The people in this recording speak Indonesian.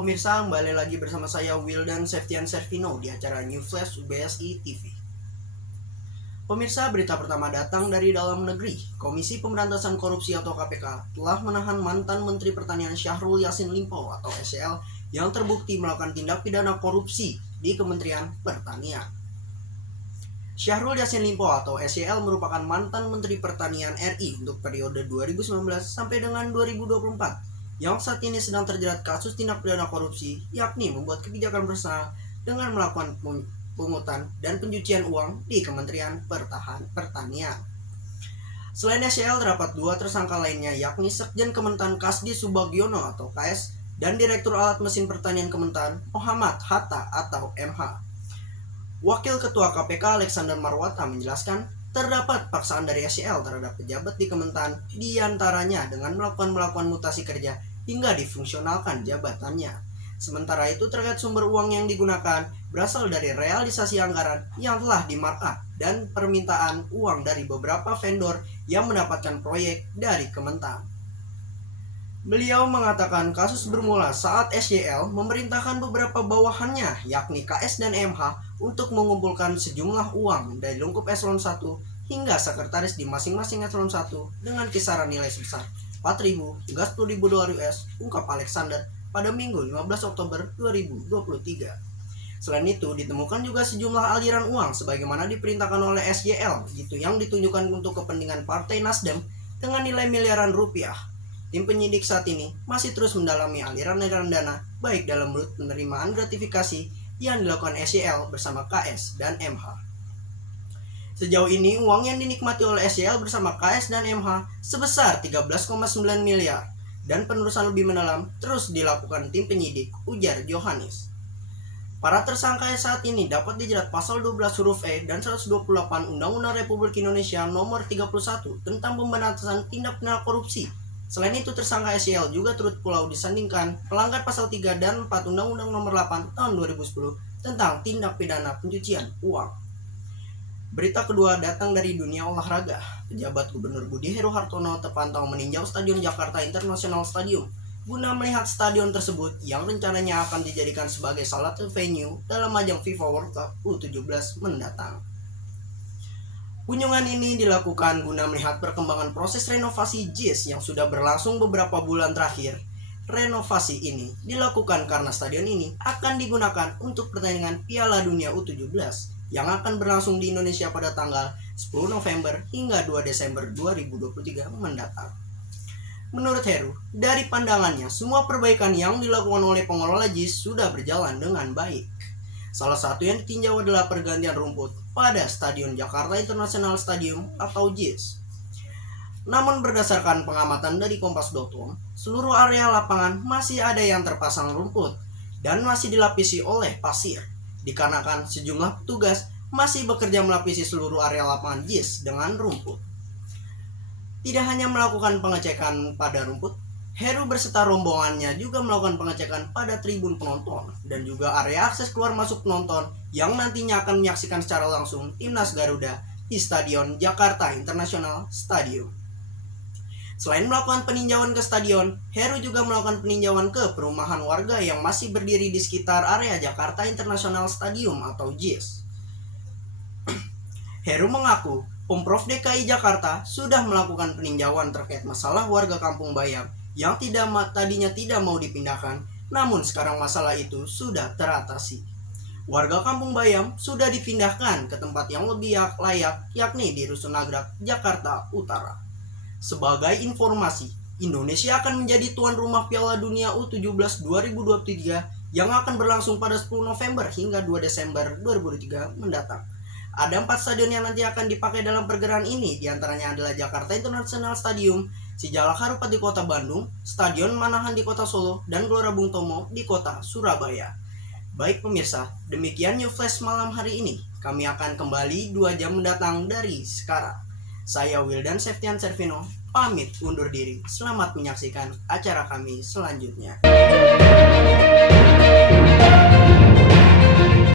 pemirsa, kembali lagi bersama saya Wildan Septian Servino di acara New Flash UBSI TV. Pemirsa, berita pertama datang dari dalam negeri. Komisi Pemberantasan Korupsi atau KPK telah menahan mantan Menteri Pertanian Syahrul Yassin Limpo atau SYL yang terbukti melakukan tindak pidana korupsi di Kementerian Pertanian. Syahrul Yassin Limpo atau SYL merupakan mantan Menteri Pertanian RI untuk periode 2019 sampai dengan 2024. Yang saat ini sedang terjerat kasus tindak pidana korupsi, yakni membuat kebijakan bersama dengan melakukan pungutan dan pencucian uang di Kementerian Pertanian. Selain SYL, terdapat dua tersangka lainnya, yakni Sekjen Kementan Kasdi Subagiono atau KS dan Direktur Alat Mesin Pertanian Kementan Muhammad Hatta atau MH. Wakil Ketua KPK Alexander Marwata menjelaskan, terdapat paksaan dari SYL terhadap pejabat di Kementan, diantaranya dengan melakukan mutasi kerja hingga difungsionalkan jabatannya. Sementara itu terkait sumber uang yang digunakan berasal dari realisasi anggaran yang telah dimarkup dan permintaan uang dari beberapa vendor yang mendapatkan proyek dari Kementan. Beliau mengatakan kasus bermula saat SYL memerintahkan beberapa bawahannya yakni KS dan MH untuk mengumpulkan sejumlah uang dari lingkup eselon 1 hingga sekretaris di masing-masing eselon 1 dengan kisaran nilai sebesar 4.000 hingga 10.000 dolar US, ungkap Alexander pada Minggu 15 Oktober 2023. Selain itu, ditemukan juga sejumlah aliran uang sebagaimana diperintahkan oleh SYL yang ditunjukkan untuk kepentingan Partai Nasdem dengan nilai miliaran rupiah. Tim penyidik saat ini masih terus mendalami aliran-aliran dana baik dalam bentuk penerimaan gratifikasi yang dilakukan SYL bersama KS dan MH. Sejauh ini, uang yang dinikmati oleh SYL bersama KS dan MH sebesar 13,9 miliar dan penelusuran lebih mendalam terus dilakukan tim penyidik, ujar Johannes. Para tersangka saat ini dapat dijerat pasal 12 huruf E dan 128 Undang-Undang Republik Indonesia Nomor 31 tentang Pemberantasan Tindak Pidana Korupsi. Selain itu, tersangka SYL juga turut pula disandingkan pelanggar pasal 3 dan 4 Undang-Undang Nomor 8 tahun 2010 tentang tindak pidana pencucian uang. Berita kedua datang dari dunia olahraga. Pejabat Gubernur Budi Heru Hartono terpantau meninjau Stadion Jakarta International Stadium guna melihat stadion tersebut yang rencananya akan dijadikan sebagai salah satu venue dalam ajang FIFA World Cup U17 mendatang. Kunjungan ini dilakukan guna melihat perkembangan proses renovasi JIS yang sudah berlangsung beberapa bulan terakhir. Renovasi ini dilakukan karena stadion ini akan digunakan untuk pertandingan Piala Dunia U17 yang akan berlangsung di Indonesia pada tanggal 10 November hingga 2 Desember 2023 mendatang. Menurut Heru, dari pandangannya, semua perbaikan yang dilakukan oleh pengelola JIS sudah berjalan dengan baik. Salah satu yang ditinjau adalah pergantian rumput pada Stadion Jakarta International Stadium atau JIS. Namun berdasarkan pengamatan dari Kompas.com, seluruh area lapangan masih ada yang terpasang rumput dan masih dilapisi oleh pasir, dikarenakan sejumlah petugas masih bekerja melapisi seluruh area lapangan JIS dengan rumput. Tidak hanya melakukan pengecekan pada rumput, Heru berserta rombongannya juga melakukan pengecekan pada tribun penonton dan juga area akses keluar masuk penonton yang nantinya akan menyaksikan secara langsung Timnas Garuda di Stadion Jakarta International Stadium. Selain melakukan peninjauan ke stadion, Heru juga melakukan peninjauan ke perumahan warga yang masih berdiri di sekitar area Jakarta International Stadium atau JIS. Heru mengaku, Pemprov DKI Jakarta sudah melakukan peninjauan terkait masalah warga Kampung Bayam yang tadinya tidak mau dipindahkan, namun sekarang masalah itu sudah teratasi. Warga Kampung Bayam sudah dipindahkan ke tempat yang lebih layak, yakni di Rusun Nagrak, Jakarta Utara. Sebagai informasi, Indonesia akan menjadi tuan rumah Piala Dunia U17 2023 yang akan berlangsung pada 10 November hingga 2 Desember 2023 mendatang. Ada 4 stadion yang nanti akan dipakai dalam pergerakan ini, diantaranya adalah Jakarta International Stadium, Sijalak Harupat di kota Bandung, Stadion Manahan di kota Solo, dan Gelora Bung Tomo di kota Surabaya. Baik pemirsa, demikian New Flash malam hari ini. Kami akan kembali 2 jam mendatang dari sekarang. Saya Wildan Septian Servino, pamit undur diri. Selamat menyaksikan acara kami selanjutnya.